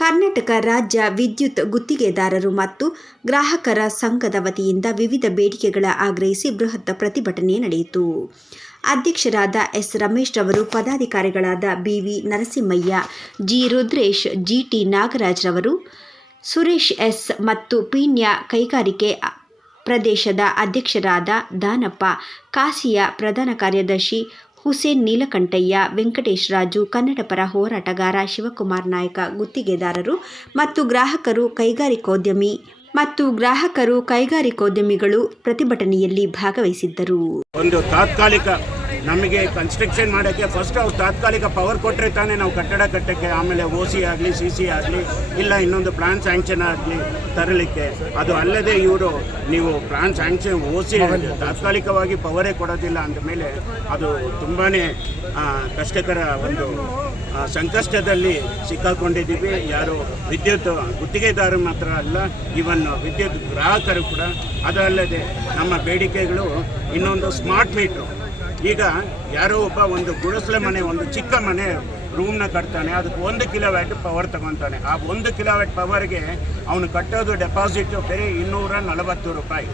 ಕರ್ನಾಟಕ ರಾಜ್ಯ ವಿದ್ಯುತ್ ಗುತ್ತಿಗೆದಾರರು ಮತ್ತು ಗ್ರಾಹಕರ ಸಂಘದ ವತಿಯಿಂದ ವಿವಿಧ ಬೇಡಿಕೆಗಳ ಆಗ್ರಹಿಸಿ ಬೃಹತ್ ಪ್ರತಿಭಟನೆ ನಡೆಯಿತು. ಅಧ್ಯಕ್ಷರಾದ ಎಸ್. ರಮೇಶ್ ರವರು, ಪದಾಧಿಕಾರಿಗಳಾದ B V. Narasimhaiah, G. Rudresh, G T. Nagaraj ರವರು, ಸುರೇಶ್ ಎಸ್. ಮತ್ತು ಪೀಣ್ಯ ಕೈಗಾರಿಕೆ ಪ್ರದೇಶದ ಅಧ್ಯಕ್ಷರಾದ ದಾನಪ್ಪ, ಕಾಸಿಯಾ ಪ್ರಧಾನ ಕಾರ್ಯದರ್ಶಿ ಹುಸೇನ್ ನೀಲಕಂಠಯ್ಯ, ವೆಂಕಟೇಶ್ ರಾಜು, ಕನ್ನಡಪರ ಹೋರಾಟಗಾರ ಶಿವಕುಮಾರ್ ನಾಯಕ, ಗುತ್ತಿಗೆದಾರರು ಮತ್ತು ಕೈಗಾರಿಕೋದ್ಯಮಿಗಳು ಪ್ರತಿಭಟನೆಯಲ್ಲಿ ಭಾಗವಹಿಸಿದ್ದರು. ಒಂದು ತಾತ್ಕಾಲಿಕ ನಮಗೆ ಕನ್ಸ್ಟ್ರಕ್ಷನ್ ಮಾಡೋಕ್ಕೆ ಫಸ್ಟ್ ಅವ್ರು ತಾತ್ಕಾಲಿಕ ಪವರ್ ಕೊಟ್ಟರೆ ತಾನೇ ನಾವು ಕಟ್ಟಡ ಕಟ್ಟಕ್ಕೆ, ಆಮೇಲೆ OC ಆಗಲಿ, CC ಆಗಲಿ, ಇಲ್ಲ ಇನ್ನೊಂದು ಪ್ಲಾನ್ ಸ್ಯಾಂಕ್ಷನ್ ಆಗಲಿ ತರಲಿಕ್ಕೆ. ಅದು ಅಲ್ಲದೆ ಇವರು ನೀವು ಪ್ಲಾನ್ ಸ್ಯಾಂಕ್ಷನ್ OC ತಾತ್ಕಾಲಿಕವಾಗಿ ಪವರೇ ಕೊಡೋದಿಲ್ಲ ಅಂದಮೇಲೆ ಅದು ತುಂಬಾ ಕಷ್ಟಕರ ಒಂದು ಸಂಕಷ್ಟದಲ್ಲಿ ಸಿಕ್ಕಾಕೊಂಡಿದ್ದೀವಿ. ಯಾರು ವಿದ್ಯುತ್ ಗುತ್ತಿಗೆದಾರರು ಮಾತ್ರ ಅಲ್ಲ, ಇವನ್ ವಿದ್ಯುತ್ ಗ್ರಾಹಕರು ಕೂಡ. ಅದಲ್ಲದೆ ನಮ್ಮ ಬೇಡಿಕೆಗಳು ಇನ್ನೊಂದು ಸ್ಮಾರ್ಟ್ ಮೀಟ್ರು. ಈಗ ಯಾರೋ ಒಬ್ಬ ಒಂದು ಗುಡಿಸಲ ಮನೆ, ಒಂದು ಚಿಕ್ಕ ಮನೆ ರೂಮ್ನ ಕಟ್ತಾನೆ, ಅದಕ್ಕೆ 1 ಕಿಲೋವ್ಯಾಟ್ ಪವರ್ ತಗೊತಾನೆ. ಆ 1 ಕಿಲೋವ್ಯಾಟ್ ಪವರ್ಗೆ ಅವನು ಕಟ್ಟೋದು ಡೆಪಾಸಿಟ್ ಬೇರೆ 240 ರೂಪಾಯಿ.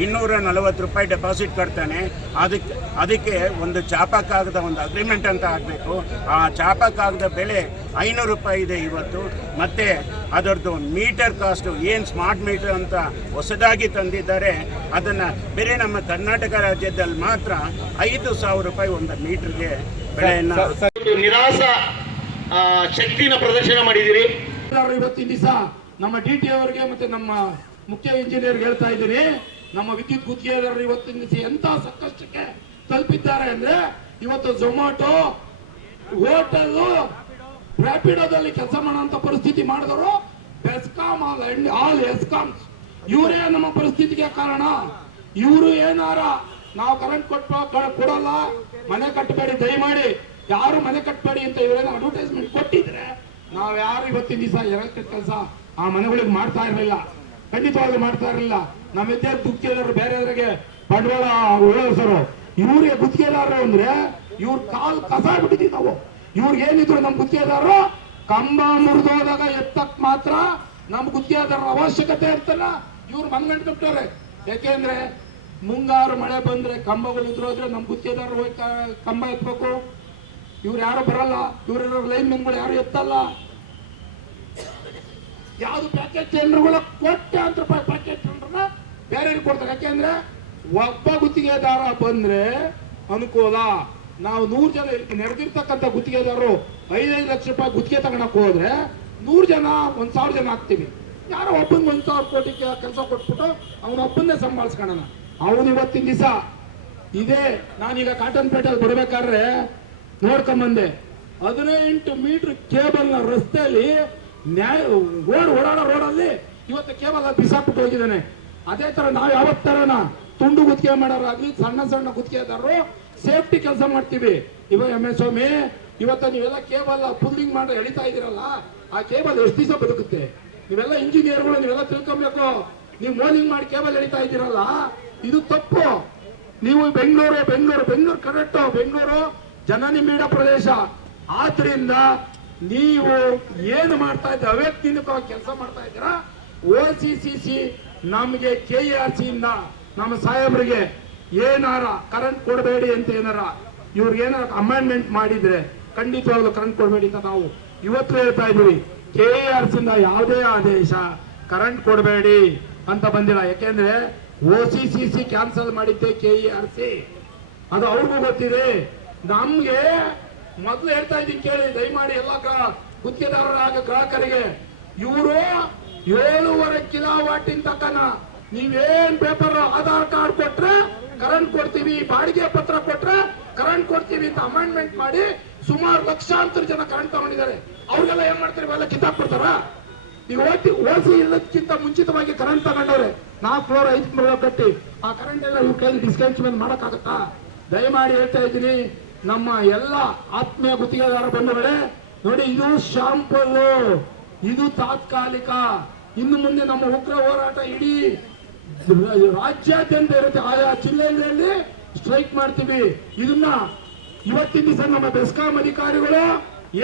240 ರೂಪಾಯಿ ಡೆಪಾಸಿಟ್ ಕಟ್ತಾನೆ. ಅದಕ್ಕೆ ಒಂದು ಚಾಪ ಕಾಗದ, ಒಂದು ಅಗ್ರಿಮೆಂಟ್ ಅಂತ ಆಗಬೇಕು. ಆ ಚಾಪ ಕಾಗದ ಬೆಲೆ 500 ರೂಪಾಯಿ ಇದೆ ಇವತ್ತು. ಮತ್ತು ಅದರದ್ದು ಮೀಟರ್ ಕಾಸ್ಟು ಏನು ಸ್ಮಾರ್ಟ್ ಮೀಟರ್ ಅಂತ ಹೊಸದಾಗಿ ತಂದಿದ್ದಾರೆ, ಅದನ್ನು ಬೇರೆ ನಮ್ಮ ಕರ್ನಾಟಕ ರಾಜ್ಯದಲ್ಲಿ ಮಾತ್ರ 5,000 ರೂಪಾಯಿ ಒಂದು ಮೀಟರ್ಗೆ ಬೆಲೆಯನ್ನು. ನಿರಾಸ ಶಕ್ತಿನ ಪ್ರದರ್ಶನ ಮಾಡಿದ್ದೀರಿ. ಇವತ್ತಿನ ದಿವಸ ನಮ್ಮ DT ಅವರಿಗೆ ಮತ್ತು ನಮ್ಮ ಮುಖ್ಯ ಇಂಜಿನಿಯರ್ಗೆ ಹೇಳ್ತಾ ಇದ್ದೀನಿ, ನಮ್ಮ ವಿದ್ಯುತ್ ಗುತ್ತಿಗೆದಾರರು ಇವತ್ತಿನ ದಿವಸ ಎಂತ ಸಂಕಷ್ಟಕ್ಕೆ ತಲುಪಿದ್ದಾರೆ ಅಂದ್ರೆ, ಇವತ್ತು ಝೊಮ್ಯಾಟೊ, ಹೋಟೆಲ್, ರ್ಯಾಪಿಡೋದಲ್ಲಿ ಕೆಲಸ ಮಾಡುವಂತ ಪರಿಸ್ಥಿತಿ ಮಾಡಿದವರು ಬೆಸ್ಕಾಂ, ಆಲ್ ಎಸ್ಕಾಮ್ಸ್, ಇವರೇ ನಮ್ಮ ಪರಿಸ್ಥಿತಿಗೆ ಕಾರಣ. ಇವರು ಏನಾರ ನಾವು ಕರೆಂಟ್ ಕೊಡಲ್ಲ, ಮನೆ ಕಟ್ಟಬೇಡಿ, ದಯಮಾಡಿ ಯಾರು ಮನೆ ಕಟ್ಟಬೇಡಿ ಅಂತ ಇವರೇನೋ ಅಡ್ವರ್ಟೈಸ್ಮೆಂಟ್ ಕೊಟ್ಟಿದ್ರೆ ನಾವು ಯಾರು ಇವತ್ತಿನ ದಿವಸ ಎಲೆಕ್ಟ್ರಿಕ್ ಕೆಲಸ ಆ ಮನೆಗಳಿಗೆ ಮಾಡ್ತಾ ಇರಲಿಲ್ಲ, ಖಂಡಿತವಾಗ್ಲೂ ಮಾಡ್ತಾ ಇರಲಿಲ್ಲ. ನಮ್ಮ ವಿದ್ಯಾರ್ಥಿ ಗುತ್ತಿಗೆದಾರರು ಬೇರೆಯವರಿಗೆ ಬಂಡವಾಳ ಉಳಿಸೋರು, ಇವ್ರಿಗೆ ಗುತ್ತಿಗೆದಾರರು ಅಂದ್ರೆ ಇವ್ರ ಕಾಲ್ ಕಸ ಬಿಟ್ಟಿದ್ದೀವಿ ನಾವು. ಇವ್ರಿಗೆ ಏನಿದ್ರು ನಮ್ಮ ಗುತ್ತಿಗೆದಾರರು ಕಂಬ ಮುರಿದೋದಾಗ ಎತ್ತಕ್ ಮಾತ್ರ ನಮ್ಮ ಗುತ್ತಿಗೆದಾರರ ಅವಶ್ಯಕತೆ ಇರ್ತಲ್ಲ, ಇವ್ರು ಮನ್ಗಂಡು ಕಟ್ತಾರೆ. ಯಾಕೆಂದ್ರೆ ಮುಂಗಾರು ಮಳೆ ಬಂದ್ರೆ ಕಂಬಗಳು ಉದ್ರೋದ್ರೆ ನಮ್ಮ ಗುತ್ತಿಗೆದಾರರು ಹೋಗಿ ಕಂಬ ಎತ್ತಬೇಕು. ಇವ್ರು ಯಾರು ಬರಲ್ಲ, ಇವ್ರ ಲೈನ್ ಮೆನ್ಗಳು ಯಾರು ಎತ್ತಲ್ಲ. ಯಾವ್ದು ಪ್ಯಾಕೇಜ್ ಟೆಂಡರ್ಗಳ ಕೋಟ್ಯಾಂತರ ರೂಪಾಯಿ ಪ್ಯಾಕೇಜ್ ಟೆಂಡರ್ನ ಬೇರೆಯವ್ರಿಗೆ ಕೊಡ್ತಾರೆ. ಯಾಕೆಂದ್ರೆ ಒಬ್ಬ ಗುತ್ತಿಗೆದಾರ ಬಂದ್ರೆ ಅನುಕೂಲ. ನಾವು 100 ಜನ ನೆರೆದಿರ್ತಕ್ಕಂಥ ಗುತ್ತಿಗೆದಾರರು 5-5 ಲಕ್ಷ ರೂಪಾಯಿ ಗುತ್ತಿಗೆ ತಗೊಳಕ್ ಹೋದ್ರೆ 100 ಜನ 1,000 ಜನ ಆಗ್ತೀವಿ. ಯಾರೋ ಒಬ್ಬನಿಗೆ 1,000 ಕೋಟಿ ಕೆಲಸ ಕೊಟ್ಬಿಟ್ಟು ಅವನ ಒಬ್ಬನ್ನೇ ಸಂಭಾಳಿಸ್ಕೊಳ್ಳೋಣ. ಅವನು ಇವತ್ತಿನ ದಿವಸ ಇದೇ, ನಾನೀಗ ಕಾಟನ್ ಪೇಟೆಯಲ್ಲಿ ಬರ್ಬೇಕಾದ್ರೆ ನೋಡ್ಕೊಂಬಂದೆ, 18 ಮೀಟರ್ ಕೇಬಲ್ ನ ರಸ್ತೆಯಲ್ಲಿ ಓಡಾಡೋ ರೋಡಲ್ಲಿ ಇವತ್ತು ಕೇಬಲ್ ಬಿಸಾಕ್ಬಿಟ್ಟು ಹೋಗಿದ್ದಾನೆ. ಅದೇ ತರ ನಾವು ಯಾವತ್ತರನ ತುಂಡು ಗುತ್ತಿಗೆ ಮಾಡೋರಾಗ್ಲಿ, ಸಣ್ಣ ಸಣ್ಣ ಗುತ್ತಿಗೆದಾರರು ಸೇಫ್ಟಿ ಕೆಲಸ ಮಾಡ್ತೀವಿ. ಇವಾಗ MS ಸ್ವಾಮಿ, ಇವತ್ತು ನೀವೆಲ್ಲ ಕೇಬಲ್ ಪುಲ್ಲಿಂಗ್ ಮಾಡಿ ಎಳಿತಾ ಇದೀರಲ್ಲ, ಆ ಕೇಬಲ್ ಎಷ್ಟು ದಿವಸ ಬದುಕುತ್ತೆ? ನೀವೆಲ್ಲ ಇಂಜಿನಿಯರ್ಗಳು, ನೀವೆಲ್ಲ ತಿಳ್ಕೊಬೇಕು. ನೀವು ಮೋಲಿಂಗ್ ಮಾಡಿ ಕೇಬಲ್ ಎಳಿತಾ ಇದ್ದೀರಲ್ಲ, ಇದು ತಪ್ಪು. ನೀವು ಬೆಂಗಳೂರು ಕರೆಕ್ಟ್, ಬೆಂಗಳೂರು ಜನನಿಬಿಡ ಪ್ರದೇಶ. ಆದ್ರಿಂದ ನೀವು ಏನು ಮಾಡ್ತಾ ಇದ್ದೀರ, ಅವ್ಯಕ್ತಿನಿಕವಾಗಿ ಕೆಲಸ ಮಾಡ್ತಾ ಇದ್ದೀರಾ. OCCC ನಮಗೆ KERC ಇಂದ ನಮ್ಮ ಸಾಹೇಬರಿಗೆ ಏನಾರ ಕರೆಂಟ್ ಕೊಡಬೇಡಿ ಅಂತ ಏನಾರ ಇವ್ರಿಗೆ ಏನಾರ ಅಮೆಂಡ್ಮೆಂಟ್ ಮಾಡಿದ್ರೆ ಖಂಡಿತವಾಗ್ಲೂ ಕರೆಂಟ್ ಕೊಡಬೇಡಿ ಅಂತ ನಾವು ಇವತ್ತು ಹೇಳ್ತಾ ಇದೀವಿ. KERC ಇಂದ ಯಾವುದೇ ಆದೇಶ ಕರೆಂಟ್ ಕೊಡಬೇಡಿ ಅಂತ ಬಂದಿಲ್ಲ. ಯಾಕೆಂದ್ರೆ OCCC ಕ್ಯಾನ್ಸಲ್ ಮಾಡಿದ್ದೆ KERC, ಅದು ಅವ್ರಿಗೂ ಗೊತ್ತಿದೆ. ನಮ್ಗೆ ಮೊದಲು ಹೇಳ್ತಾ ಇದ್ದೀನಿ ಕೇಳಿ, ದಯಮಾಡಿ ಎಲ್ಲ ಗುತ್ತಿಗೆದಾರರಾಗ ಗ್ರಾಹಕರಿಗೆ, ಇವರು 7.5 ಕಿಲೋವಾಟ್ ತಕ್ಕನ ನೀವೇನ್ ಪೇಪರ್ ಆಧಾರ್ ಕಾರ್ಡ್ ಕೊಟ್ರೆ ಕರೆಂಟ್ ಕೊಡ್ತೀವಿ, ಬಾಡಿಗೆ ಪತ್ರ ಕೊಟ್ರೆ ಕರೆಂಟ್ ಕೊಡ್ತೀವಿ ಅಂತ ಅಮೆಂಡ್ಮೆಂಟ್ ಮಾಡಿ ಸುಮಾರು ಲಕ್ಷಾಂತರ ಜನ ಕರೆಂಟ್ ತಗೊಂಡಿದ್ದಾರೆ. ಅವ್ರಿಗೆಲ್ಲ ಏನ್ ಮಾಡ್ತಾರೆ, ಇವೆಲ್ಲ ಕಿತ್ತಾಕ್ಬಿಡ್ತಾರ? ಈಗ OC ಇಲ್ಲದಕ್ಕಿಂತ ಮುಂಚಿತವಾಗಿ ಕರೆಂಟ್ ತಗೊಂಡವ್ರೆ, 4 ಫ್ಲೋರ್ 5 ಫ್ಲೋರ್ ಕಟ್ಟಿ ಆ ಕರೆಂಟ್ ಎಲ್ಲ ಇವ್ರ ಕೈಲಿ ಡಿಸ್ಕನೆಕ್ಷನ್ ಮಾಡಕ್ಕಾಗತ್ತಾ? ದಯಮಾಡಿ ಹೇಳ್ತಾ ಇದ್ದೀನಿ, ನಮ್ಮ ಎಲ್ಲ ಆತ್ಮೀಯ ಗುತ್ತಿಗೆದಾರ ಬಂಧುಗಳೇ, ನೋಡಿ, ಇದು ಶಾಂಪಲ್, ಇದು ತಾತ್ಕಾಲಿಕ. ಇನ್ನು ಮುಂದೆ ನಮ್ಮ ಉಗ್ರ ಹೋರಾಟ ಇಡೀ ರಾಜ್ಯಾದ್ಯಂತ ಇರುತ್ತೆ. ಆಯಾ ಜಿಲ್ಲೆಗಳಲ್ಲಿ ಸ್ಟ್ರೈಕ್ ಮಾಡ್ತೀವಿ. ಇದನ್ನ ಇವತ್ತಿನ ದಿವಸ ನಮ್ಮ ಬೆಸ್ಕಾಂ ಅಧಿಕಾರಿಗಳು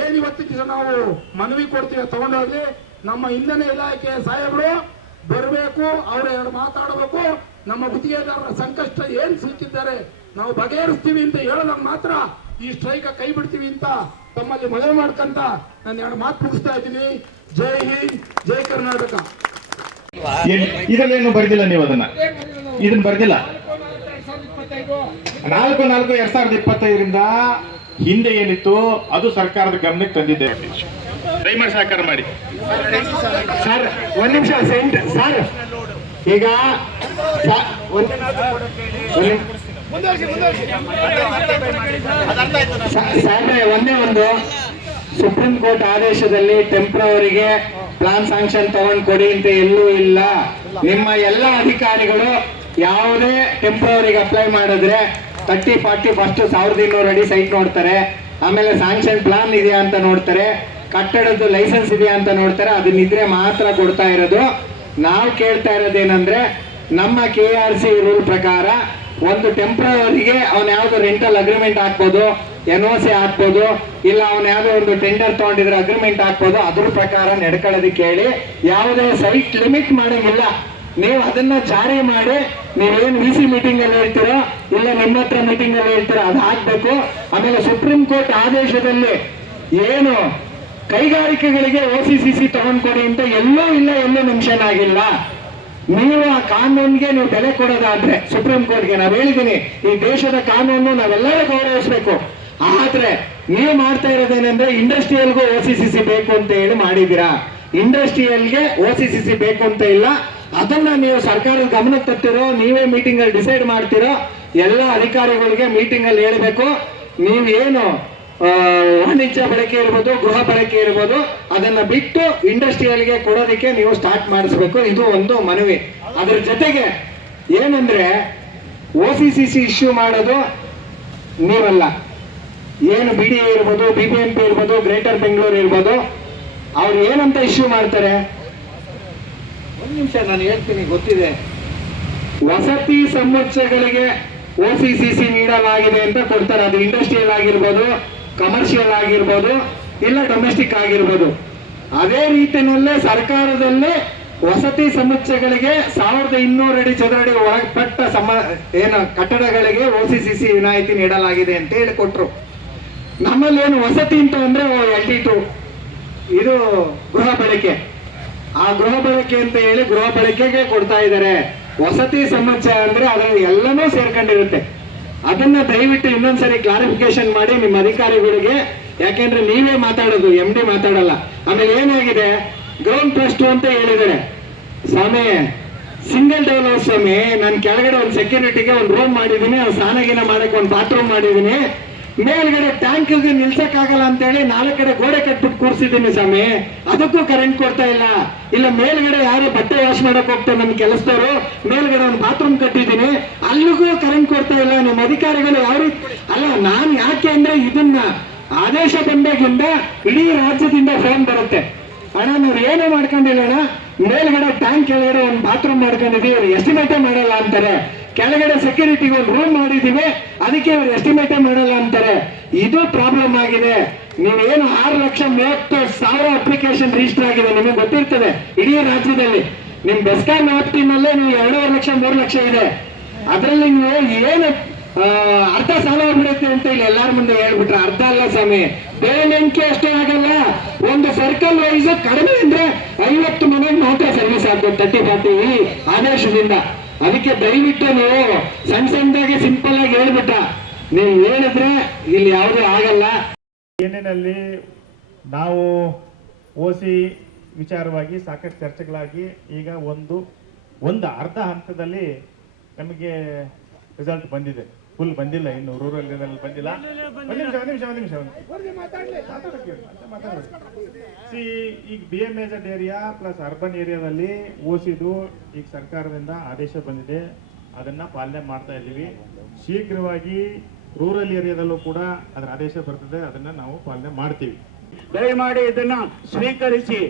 ಏನ್ ಇವತ್ತಿನ ದಿವಸ ನಾವು ಮನವಿ ಕೊಡ್ತೀವಿ ತಗೊಂಡೋಗ್ಲಿ, ನಮ್ಮ ಇಂಧನ ಇಲಾಖೆ ಸಾಹೇಬರು ಬರಬೇಕು, ಅವ್ರ ಎರಡು ಮಾತಾಡಬೇಕು, ನಮ್ಮ ಗುತ್ತಿಗೆದಾರರ ಸಂಕಷ್ಟ ಏನ್ ಸಿಕ್ಕಿದ್ದಾರೆ ನಾವು ಬಗೆಹರಿಸ್ತೀವಿ ಅಂತ ಹೇಳೋದಾಗ ಮಾತ್ರ ಈ ಸ್ಟ್ರೈಕ್ ಕೈ ಬಿಡ್ತೀವಿ ಅಂತ ತಮ್ಮಲ್ಲಿ ಮನವಿ ಮಾಡ್ಕಂತ ನಾನು ಎರಡು ಮಾತು ಮುಗಿಸ್ತಾ ಇದ್ದೀನಿ. ಜೈ ಹಿಂದ್, ಜೈ ಕರ್ನಾಟಕ. ಇದರಲ್ಲೇನು ಬರ್ದಿಲ್ಲ, ನೀವು ಇದನ್ನ ಬರ್ದಿಲ್ಲ. 4/4/2025 ಹಿಂದೆ ಏನಿತ್ತು ಅದು ಸರ್ಕಾರದ ಗಮನಕ್ಕೆ ತಂದಿದ್ದೆ. ದಯಮಾಡಿ ಸಹಕಾರ ಮಾಡಿ ಸರ್. ಒಂದ್ ನಿಮಿಷ ಸರ್, ಈಗ ಸಾಹೇಬ್ರೆ, ಒಂದೇ ಒಂದು ಸುಪ್ರೀಂ ಕೋರ್ಟ್ ಆದೇಶದಲ್ಲಿ ಟೆಂಪ್ರವರಿಗೆ ಪ್ಲಾನ್ ಸ್ಯಾಂಕ್ಷನ್ ತಗೊಂಡ್ ಕೊಡಿ ಅಂತ ಎಲ್ಲೂ ಇಲ್ಲ. ನಿಮ್ಮ ಎಲ್ಲ ಅಧಿಕಾರಿಗಳು ಯಾವುದೇ ಟೆಂಪ್ರವರಿಗೆ ಅಪ್ಲೈ ಮಾಡಿದ್ರೆ 30-40 ಫಸ್ಟ್ 1200 ಅಡಿ ಸೈಟ್ ನೋಡ್ತಾರೆ, ಆಮೇಲೆ ಸ್ಯಾಂಕ್ಷನ್ ಪ್ಲಾನ್ ಇದೆಯಾ ಅಂತ ನೋಡ್ತಾರೆ, ಕಟ್ಟಡದ್ದು ಲೈಸೆನ್ಸ್ ಇದೆಯಾ ಅಂತ ನೋಡ್ತಾರೆ. ಅದನ್ನಿದ್ರೆ ಮಾತ್ರ ಕೊಡ್ತಾ ಇರೋದು. ನಾವು ಕೇಳ್ತಾ ಇರೋದೇನಂದ್ರೆ, ನಮ್ಮ KRC ರೂಲ್ ಪ್ರಕಾರ ಒಂದು ಟೆಂಪ್ರವರಿಗೆ ಅವನ ಯಾವ್ದು ರೆಂಟಲ್ ಅಗ್ರಿಮೆಂಟ್ ಹಾಕ್ಬೋದು, NOC ಹಾಕ್ಬೋದು, ಇಲ್ಲ ಅವನ ಯಾವ್ದೋ ಒಂದು ಟೆಂಡರ್ ತಗೊಂಡಿದ್ರೆ ಅಗ್ರಿಮೆಂಟ್ ಹಾಕ್ಬೋದು. ಅದ್ರ ಪ್ರಕಾರ ನಡ್ಕೊಳ್ಳೋದಕ್ಕೆ ಹೇಳಿ, ಯಾವುದೇ ಸೈಟ್ ಲಿಮಿಟ್ ಮಾಡಂಗಿಲ್ಲ. ನೀವು ಅದನ್ನ ಜಾರಿ ಮಾಡಿ, ನೀವೇನು VC ಮೀಟಿಂಗ್ ಅಲ್ಲಿ ಹೇಳ್ತೀರೋ ಇಲ್ಲ ನಿಮ್ಮ ಹತ್ರ ಮೀಟಿಂಗ್ ಅಲ್ಲಿ ಹೇಳ್ತೀರೋ ಅದು ಹಾಕ್ಬೇಕು. ಆಮೇಲೆ ಸುಪ್ರೀಂ ಕೋರ್ಟ್ ಆದೇಶದಲ್ಲಿ ಏನು ಕೈಗಾರಿಕೆಗಳಿಗೆ OCCC ತಗೊಂಡ್ಕೊಡಿ ಅಂತ ಎಲ್ಲೂ ಮೆನ್ಷನ್ ಆಗಿಲ್ಲ. ನೀವು ಆ ಕಾನೂನಿಗೆ ನೀವು ಬೆಲೆ ಕೊಡೋದಾದ್ರೆ ಸುಪ್ರೀಂ ಕೋರ್ಟ್ಗೆ ನಾವು ಹೇಳಿದ್ದೀನಿ, ಈ ದೇಶದ ಕಾನೂನು ನಾವೆಲ್ಲರೂ ಗೌರವಿಸಬೇಕು. ಆದ್ರೆ ನೀವು ಮಾಡ್ತಾ ಇರೋದೇನೆಂದ್ರೆ ಇಂಡಸ್ಟ್ರಿಯಲ್ಗೂ OCCC ಬೇಕು ಅಂತ ಹೇಳಿ ಮಾಡಿದ್ದೀರಾ. ಇಂಡಸ್ಟ್ರಿಯಲ್ಗೆ OCCC ಬೇಕು ಅಂತ ಇಲ್ಲ. ಅದನ್ನ ನೀವು ಸರ್ಕಾರದ ಗಮನಕ್ಕೆ ತರ್ತಿರೋ, ನೀವೇ ಮೀಟಿಂಗ್ ಅಲ್ಲಿ ಡಿಸೈಡ್ ಮಾಡ್ತಿರೋ, ಎಲ್ಲ ಅಧಿಕಾರಿಗಳಿಗೆ ಮೀಟಿಂಗ್ ಅಲ್ಲಿ ಹೇಳ್ಬೇಕು. ನೀವೇನು ವಾಣಿಜ್ಯ ಬಳಕೆ ಇರ್ಬೋದು, ಗೃಹ ಬಳಕೆ ಇರ್ಬೋದು, ಅದನ್ನ ಬಿಟ್ಟು ಇಂಡಸ್ಟ್ರಿಯಲ್ಗೆ ಕೊಡೋದಕ್ಕೆ ನೀವು ಸ್ಟಾರ್ಟ್ ಮಾಡಿಸ್ಬೇಕು. ಇದು ಒಂದು ಮನವಿ. ಅದ್ರ ಜೊತೆಗೆ ಏನಂದ್ರೆ OCCC ಇಶ್ಯೂ ಮಾಡೋದು ನೀವಲ್ಲ, ಏನು BDA ಇರ್ಬೋದು, BBMP ಇರ್ಬೋದು, ಗ್ರೇಟರ್ ಬೆಂಗಳೂರು ಇರ್ಬೋದು, ಅವ್ರು ಏನಂತ ಇಶ್ಯೂ ಮಾಡ್ತಾರೆ. ಒಂದು ನಿಮಿಷ ನಾನು ಹೇಳ್ತೀನಿ, ಗೊತ್ತಿದೆ. ವಸತಿ ಸಮುಚ್ಚಯಗಳಿಗೆ OCCC ನೀಡಲಾಗಿದೆ ಅಂತ ಕೊಡ್ತಾರೆ. ಅದು ಇಂಡಸ್ಟ್ರಿಯಲ್ ಆಗಿರ್ಬೋದು, ಕಮರ್ಷಿಯಲ್ ಆಗಿರ್ಬೋದು, ಇಲ್ಲ ಡೊಮೆಸ್ಟಿಕ್ ಆಗಿರ್ಬೋದು. ಅದೇ ರೀತಿಯಲ್ಲೇ ಸರ್ಕಾರದಲ್ಲೇ ವಸತಿ ಸಮುಚ್ಚಯಗಳಿಗೆ 1200 ಅಡಿ ಚದರಡಿ ಒಳಪಟ್ಟ ಕಟ್ಟಡಗಳಿಗೆ OCCC ವಿನಾಯಿತಿ ನೀಡಲಾಗಿದೆ ಅಂತ ಹೇಳಿ ಕೊಟ್ರು. ನಮ್ಮಲ್ಲಿ ಏನು ವಸತಿ ಅಂತ ಅಂದ್ರೆ LD2 ಇದು ಗೃಹ ಬಳಕೆ. ಆ ಗೃಹ ಬಳಕೆ ಅಂತ ಹೇಳಿ ಗೃಹ ಬಳಕೆಗೆ ಕೊಡ್ತಾ ಇದ್ದಾರೆ. ವಸತಿ ಸಮುಚ್ಚಯ ಅಂದ್ರೆ ಅದರಲ್ಲಿ ಎಲ್ಲನೂ ಸೇರ್ಕೊಂಡಿರುತ್ತೆ. ಅದನ್ನ ದಯವಿಟ್ಟು ಇನ್ನೊಂದ್ಸರಿ ಕ್ಲಾರಿಫಿಕೇಶನ್ ಮಾಡಿ ನಿಮ್ಮ ಅಧಿಕಾರಿಗಳಿಗೆ. ಯಾಕೆಂದ್ರೆ ನೀವೇ ಮಾತಾಡೋದು, MD ಮಾತಾಡಲ್ಲ. ಆಮೇಲೆ ಏನಾಗಿದೆ, ಗ್ರೌಂಡ್ ಟ್ರಸ್ಟ್ ಅಂತ ಹೇಳಿದ್ದಾರೆ. ಸ್ವಾಮಿ, ಸಿಂಗಲ್ ಡೆವಲಪ್ ಸ್ವಾಮಿ, ನಾನು ಕೆಳಗಡೆ ಒಂದು ಸೆಕ್ಯೂರಿಟಿಗೆ ಒಂದು ರೂಮ್ ಮಾಡಿದೀನಿ, ಸ್ನಾನಗಿನ ಮಾಡಕ್ಕೆ ಒಂದು ಬಾತ್ರೂಮ್ ಮಾಡಿದೀನಿ, ಮೇಲ್ಗಡೆ ಟ್ಯಾಂಕ್ಗೆ ನಿಲ್ಸಕ್ಕಾಗಲ್ಲ ಅಂತ ಹೇಳಿ 4 ಕಡೆ ಗೋಡೆ ಕಟ್ಬಿಟ್ಟು ಕೂರ್ಸಿದ್ದೀನಿ ಸ್ವಾಮಿ. ಅದಕ್ಕೂ ಕರೆಂಟ್ ಕೊಡ್ತಾ ಇಲ್ಲ. ಮೇಲ್ಗಡೆ ಯಾರು ಬಟ್ಟೆ ವಾಶ್ ಮಾಡಕ್ ಹೋಗ್ತಾರೆ ನಮ್ಮ ಕೆಲಸದವರು, ಮೇಲ್ಗಡೆ ಒಂದು ಬಾತ್ರೂಮ್ ಕಟ್ಟಿದ್ದೀನಿ, ಅಲ್ಲಿಗೂ ಕರೆಂಟ್ ಕೊಡ್ತಾ ಇಲ್ಲ. ನಿಮ್ಮ ಅಧಿಕಾರಿಗಳು ಯಾವ ರೀತಿ ಅಲ್ಲ. ನಾನು ಯಾಕೆ ಅಂದ್ರೆ ಇದನ್ನ ಆದೇಶ ಬಂದಾಗಿಂದ ಇಡೀ ರಾಜ್ಯದಿಂದ ಫೋನ್ ಬರುತ್ತೆ, ಅಣ್ಣ ನಾವು ಏನೋ ಮಾಡ್ಕೊಂಡಿಲ್ಲ ಅಣ್ಣ, ಮೇಲ್ಗಡೆ ಟ್ಯಾಂಕ್ ಕೆಳಗಡೆ ಒಂದು ಬಾತ್ರೂಮ್ ಮಾಡ್ಕೊಂಡಿದೀವಿ, ಎಸ್ಟಿಮೇಟೇ ಮಾಡಲ್ಲ ಅಂತಾರೆ. ಕೆಳಗಡೆ ಸೆಕ್ಯೂರಿಟಿಗೆ ಒಂದು ರೂಮ್ ಮಾಡಿದೀವಿ, ಅದಕ್ಕೆ ಅವ್ರು ಎಸ್ಟಿಮೇಟೇ ಮಾಡಲ್ಲ ಅಂತಾರೆ. ಇದು ಪ್ರಾಬ್ಲಮ್ ಆಗಿದೆ. ನೀವೇನು 6,30,000 ಅಪ್ಲಿಕೇಶನ್ ರಿಜಿಸ್ಟರ್ ಆಗಿದೆ, ನಿಮಗೆ ಗೊತ್ತಿರ್ತದೆ ಇಡೀ ರಾಜ್ಯದಲ್ಲಿ. ನಿಮ್ ಬೆಸ್ಕಾಂ ವ್ಯಾಪ್ತಿನಲ್ಲೇ ನೀವು 2.5 ಲಕ್ಷ 3 ಲಕ್ಷ ಇದೆ. ಅದರಲ್ಲಿ ನೀವು ಏನು ಅರ್ಧ ಸಾಲ ಆಗ್ಬಿಡುತ್ತೆ ಅಂತ ಇಲ್ಲಿ ಎಲ್ಲಾರ ಮುಂದೆ ಹೇಳ್ಬಿಟ್ರೆ ಅರ್ಧ ಅಲ್ಲ ಸ್ವಾಮಿ. ಬೇರೆಂಕೆ ಅಷ್ಟೇ ಆಗಲ್ಲ. ಒಂದು ಸರ್ಕಲ್ ವೈಸ್ ಕಡಿಮೆ ಅಂದ್ರೆ 50 ಮನೆಗೆ ಮಾತ್ರ ಸರ್ವಿಸ್ ಆಗ್ಬೋದು 30-40 ಈ ಆದೇಶದಿಂದ. ಅದಕ್ಕೆ ದಯವಿಟ್ಟು ನೀವು ಸಣ್ಣದಾಗಿ ಸಿಂಪಲ್ ಆಗಿ ಹೇಳ್ಬಿಟ್ಟ, ನೀವು ಹೇಳಿದ್ರೆ ಇಲ್ಲಿ ಯಾವುದು ಆಗಲ್ಲ. ಏನೇನಲ್ಲಿ ನಾವು OC ವಿಚಾರವಾಗಿ ಸಾಕಷ್ಟು ಚರ್ಚೆಗಳಾಗಿ ಈಗ ಒಂದು ಅರ್ಧ ಹಂತದಲ್ಲಿ ನಮಗೆ ರಿಸಲ್ಟ್ ಬಂದಿದೆ. ಫುಲ್ ಬಂದಿಲ್ಲ, ಇನ್ನು ರೂರಲ್ ಬಂದಿಲ್ಲ. ಒಂದು ನಿಮಿಷ ಈಗ BMAZ ಏರಿಯಾ ಪ್ಲಸ್ ಅರ್ಬನ್ ಏರಿಯಾದಲ್ಲಿ OCದು ಈಗ ಸರ್ಕಾರದಿಂದ ಆದೇಶ ಬಂದಿದೆ, ಅದನ್ನ ಪಾಲನೆ ಮಾಡ್ತಾ ಇದ್ದೀವಿ. ಶೀಘ್ರವಾಗಿ ರೂರಲ್ ಏರಿಯಾದಲ್ಲೂ ಕೂಡ ಅದರ ಆದೇಶ ಬರ್ತದೆ, ಅದನ್ನ ನಾವು ಪಾಲನೆ ಮಾಡ್ತೀವಿ. ದಯಮಾಡಿ ಇದನ್ನ ಸ್ವೀಕರಿಸಿ.